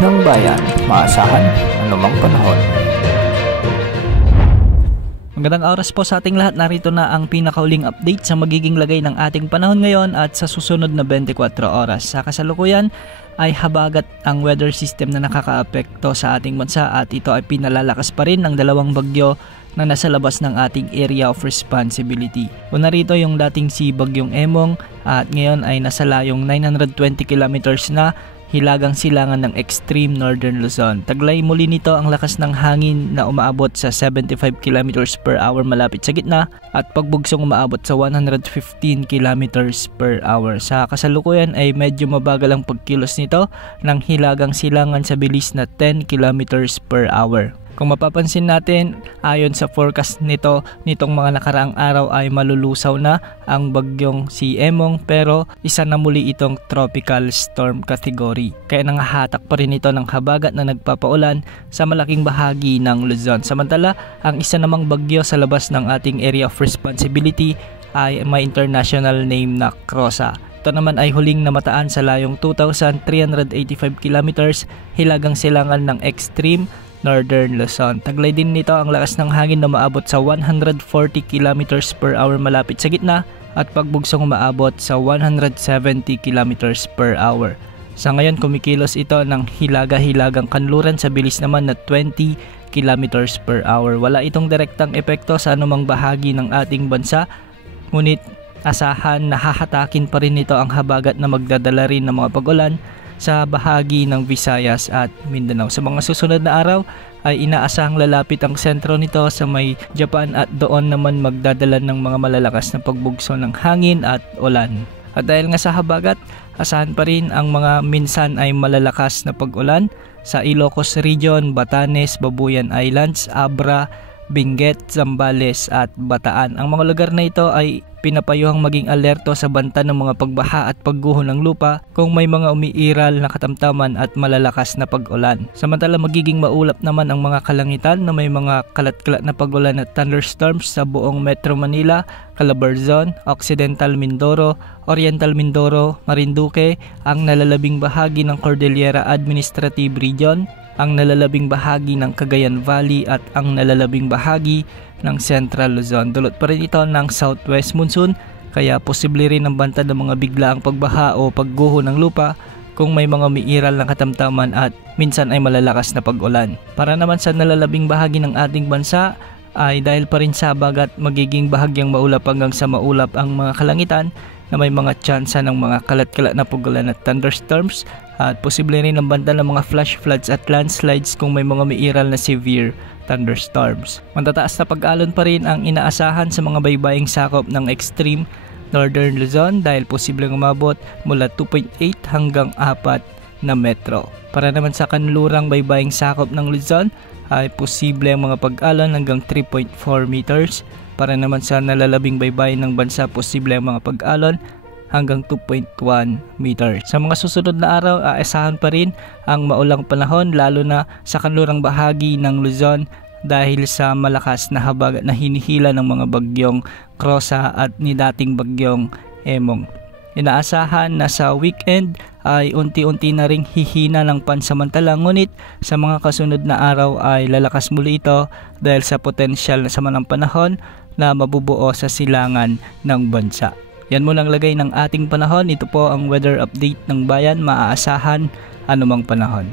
ng bayan, maasahan anumang panahon. Magandang oras po sa ating lahat. Narito na ang pinakauling update sa magiging lagay ng ating panahon ngayon at sa susunod na 24 oras. Sa kasalukuyan ay habagat ang weather system na nakakaapekto sa ating bansa at ito ay pinalalakas pa rin ng dalawang bagyo na nasa labas ng ating area of responsibility. Una rito yung dating si Bagyong Emong at ngayon ay nasa layong 920 kilometers na hilagang silangan ng extreme northern Luzon. Taglay muli nito ang lakas ng hangin na umaabot sa 75 kilometers per hour malapit sa gitna at pagbugsong umaabot sa 115 kilometers per hour. Sa kasalukuyan ay medyo mabagal ang pagkilos nito ng hilagang silangan sa bilis na 10 kilometers per hour. Kung mapapansin natin, ayon sa forecast nitong mga nakaraang araw ay malulusaw na ang bagyong si Emong pero isa na muli itong tropical storm category. Kaya nangahatak pa rin ito ng habagat na nagpapaulan sa malaking bahagi ng Luzon. Samantala, ang isa namang bagyo sa labas ng ating area of responsibility ay may international name na Krosa. Ito naman ay huling namataan sa layong 2,385 kilometers hilagang silangan ng extreme northern Luzon. Taglay din nito ang lakas ng hangin na maabot sa 140 kilometers per hour malapit sa gitna at pagbugsong umaabot sa 170 kilometers per hour. Sa ngayon kumikilos ito ng hilaga-hilagang kanluran sa bilis naman na 20 kilometers per hour. Wala itong direktang epekto sa anumang bahagi ng ating bansa, ngunit asahan na hahatakin pa rin nito ang habagat na magdadala rin ng mga pag-ulan sa bahagi ng Visayas at Mindanao. Sa mga susunod na araw ay inaasahang lalapit ang sentro nito sa may Japan at doon naman magdadala ng mga malalakas na pagbugso ng hangin at ulan. At dahil nga sa habagat, asahan pa rin ang mga minsan ay malalakas na pag-ulan sa Ilocos Region, Batanes, Babuyan Islands, Abra, Benguet, Zambales at Bataan. Ang mga lugar na ito ay pinapayuhang maging alerto sa banta ng mga pagbaha at pagguho ng lupa kung may mga umiiral na katamtaman at malalakas na pag-ulan. Samantala magiging maulap naman ang mga kalangitan na may mga kalat-kalat na pag-ulan at thunderstorms sa buong Metro Manila, Calabarzon, Occidental Mindoro, Oriental Mindoro, Marinduque, ang nalalabing bahagi ng Cordillera Administrative Region, ang nalalabing bahagi ng Cagayan Valley at ang nalalabing bahagi ng Central Luzon. Dulot pa rin ito ng southwest monsoon kaya posible rin ang banta ng mga biglaang pagbaha o pagguho ng lupa kung may mga umiiral na katamtaman at minsan ay malalakas na pag-ulan. Para naman sa nalalabing bahagi ng ating bansa ay dahil pa rin sa habagat magiging bahagyang maulap hanggang sa maulap ang mga kalangitan na may mga tsansa ng mga kalat-kalat na pag-ulan at thunderstorms at posible rin ang banta ng mga flash floods at landslides kung may mga umiiral na severe thunderstorms. Matataas na pag-alon pa rin ang inaasahan sa mga baybaying sakop ng extreme northern Luzon dahil posibleng umabot mula 2.8 hanggang 4 na metro. Para naman sa kanlurang baybaying sakop ng Luzon ay posible ang mga pag-alon hanggang 3.4 meters. Para naman sa nalalabing baybayin ng bansa, posible ang mga pag-alon hanggang 2.1 meters. Sa mga susunod na araw, aasahan pa rin ang maulang panahon lalo na sa kanlurang bahagi ng Luzon dahil sa malakas na habagat na hinihila ng mga bagyong Krosa at ni dating bagyong Emong. Inaasahan na sa weekend ay unti-unti na ring hihina ng pansamantala ngunit sa mga kasunod na araw ay lalakas muli ito dahil sa potensyal na sama ng panahon na mabubuo sa silangan ng bansa. Yan muna ang lagay ng ating panahon. Ito po ang weather update ng bayan. Maaasahan anumang panahon.